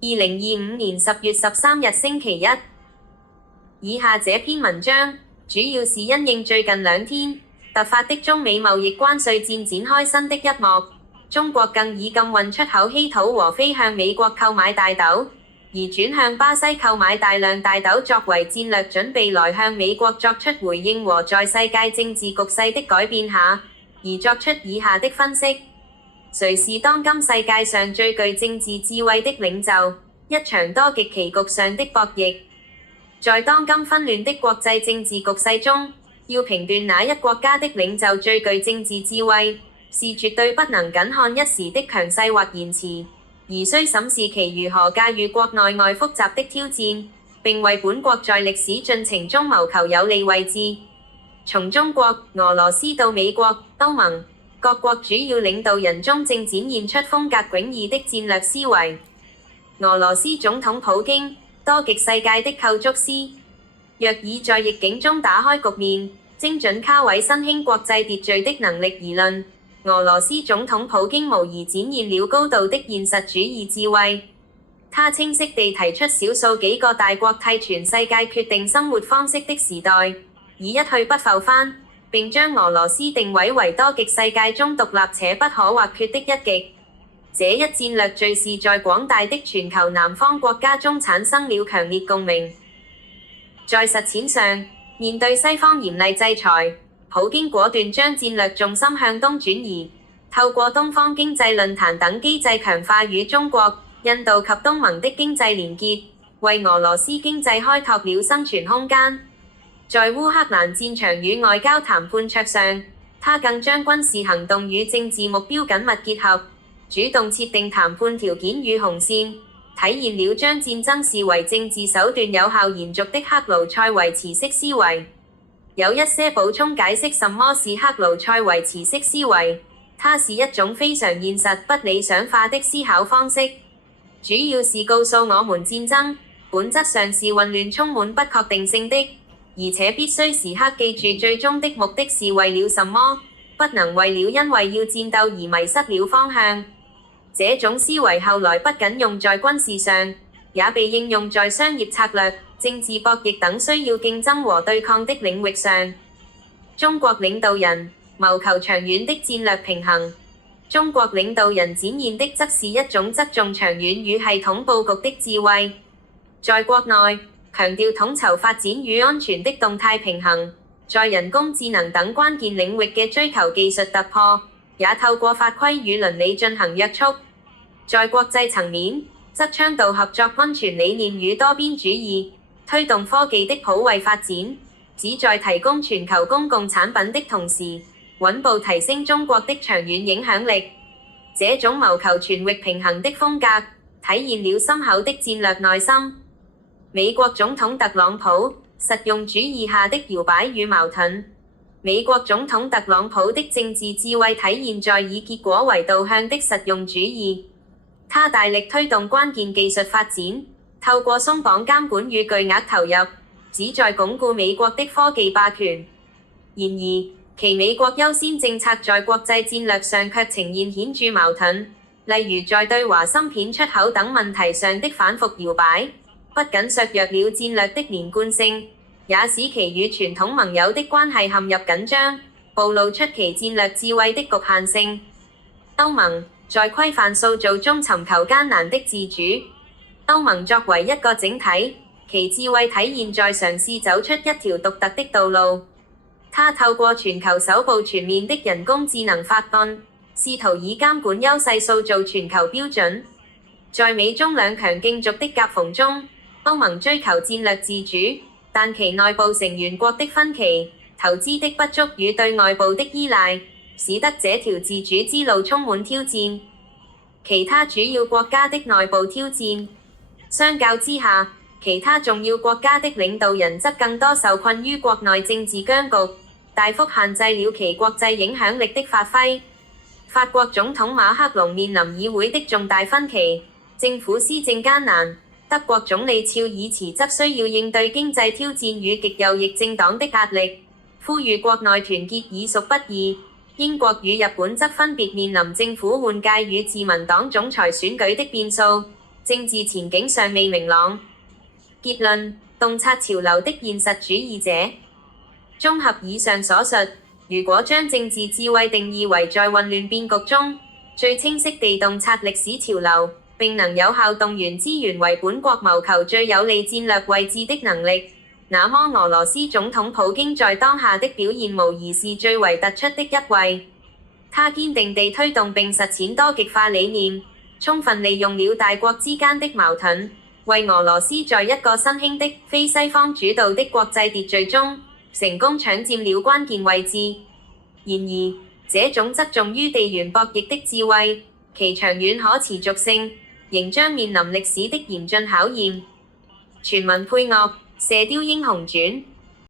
2025年10月13日星期一。以下這篇文章主要是因應最近2天突發的中美貿易關稅戰展開新的一幕，中國更以禁運出口稀土和非向美國購買大豆，而轉向巴西購買大量大豆作為戰略準備來向美國作出回應和在世界政治局勢的改變下，而作出以下的分析。誰是當今世界上最具政治智慧的領袖？一場多極棋局上的博弈。在當今紛亂的國際政治局勢中，要評斷哪一國家的領袖最具政治智慧，是絕對不能僅看一時的強勢或言辭，而須審視其如何駕馭國內外複雜的挑戰，並為本國在歷史進程中謀求有利位置。從中國、俄羅斯到美國、歐盟，各國主要領導人中正展現出風格迥異的戰略思維。俄羅斯總統普京，多極世界的構築師，若以在逆境中打開局面、精準卡位新興國際秩序的能力而論，俄羅斯總統普京無疑展現了高度的現實主義智慧。他清晰地提出少數幾個大國替全世界決定生活方式的時代，以一去不復返，並將俄羅斯定位為多極世界中獨立且不可或缺的一極。這一戰略敘事在廣大的全球南方國家中產生了強烈共鳴。在實踐上，面對西方嚴厲制裁，普京果斷將戰略重心向東轉移，透過東方經濟論壇等機制強化與中國、印度及東盟的經濟連結，為俄羅斯經濟開拓了生存空間。在烏克蘭戰場與外交談判桌上，他更將軍事行動與政治目標緊密結合，主動設定談判條件與紅線，體現了將戰爭視為政治手段有效延續的克盧塞維茨式思維。有一些補充解釋什麼是克盧塞維茨式思維，它是一種非常現實不理想化的思考方式，主要是告訴我們戰爭本質上是混亂充滿不確定性的，而且必須時刻記住最終的目的是為了什麼，不能為了因為要戰鬥而迷失了方向。這種思維後來不僅用在軍事上，也被應用在商業策略、政治博弈等需要競爭和對抗的領域上。中國領導人謀求長遠的戰略平衡。中國領導人展現的則是一種側重長遠與系統佈局的智慧。在國內，強調統籌發展與安全的動態平衡，在人工智能等關鍵領域嘅追求技術突破，也透過法規與倫理進行約束。在國際層面，則倡導合作安全理念與多邊主義，推動科技的普惠發展，旨在提供全球公共產品的同時，穩步提升中國的長遠影響力。這種謀求全域平衡的風格，體現了深厚的戰略耐心。美國總統特朗普，實用主義下的搖擺與矛盾。美國總統特朗普的政治智慧體現在以結果為導向的實用主義。他大力推動關鍵技術發展，透過鬆綁監管與巨額投入，旨在鞏固美國的科技霸權。然而，其美國優先政策在國際戰略上卻呈現顯著矛盾，例如在對華芯片出口等問題上的反覆搖擺，不僅削弱了戰略的連貫性，也使其與傳統盟友的關係陷入緊張，暴露出其戰略智慧的局限性。歐盟在規範塑造中尋求艱難的自主。歐盟作為一個整體，其智慧體現在嘗試走出一條獨特的道路。它透過全球首部全面的人工智能法案，試圖以監管優勢塑造全球標準。在美中兩強競逐的夾縫中，歐盟追求戰略自主，但其內部成員國的分歧、投資的不足與對外部的依賴，使得這條自主之路充滿挑戰。其他主要國家的內部挑戰，相較之下，其他重要國家的領導人則更多受困於國內政治僵局，大幅限制了其國際影響力的發揮。法國總統馬克龍面臨議會的重大分歧，政府施政艱難。德國總理肖爾茨則需要應對經濟挑戰與極右翼政黨的壓力，呼籲國內團結已屬不易。英國與日本則分別面臨政府換屆與自民黨總裁選舉的變數，政治前景尚未明朗。結論：洞察潮流的現實主義者。綜合以上所述，如果將政治智慧定義為在混亂變局中，最清晰地洞察歷史潮流，並能有效動員資源為本國謀求最有利戰略位置的能力，那麼俄羅斯總統普京在當下的表現無疑是最為突出的一位。他堅定地推動並實踐多極化理念，充分利用了大國之間的矛盾，為俄羅斯在一個新興的非西方主導的國際秩序中，成功搶佔了關鍵位置。然而，這種側重於地緣博弈的智慧，其長遠可持續性，仍將面臨歷史的嚴峻考驗。全文配樂《射雕英雄傳》。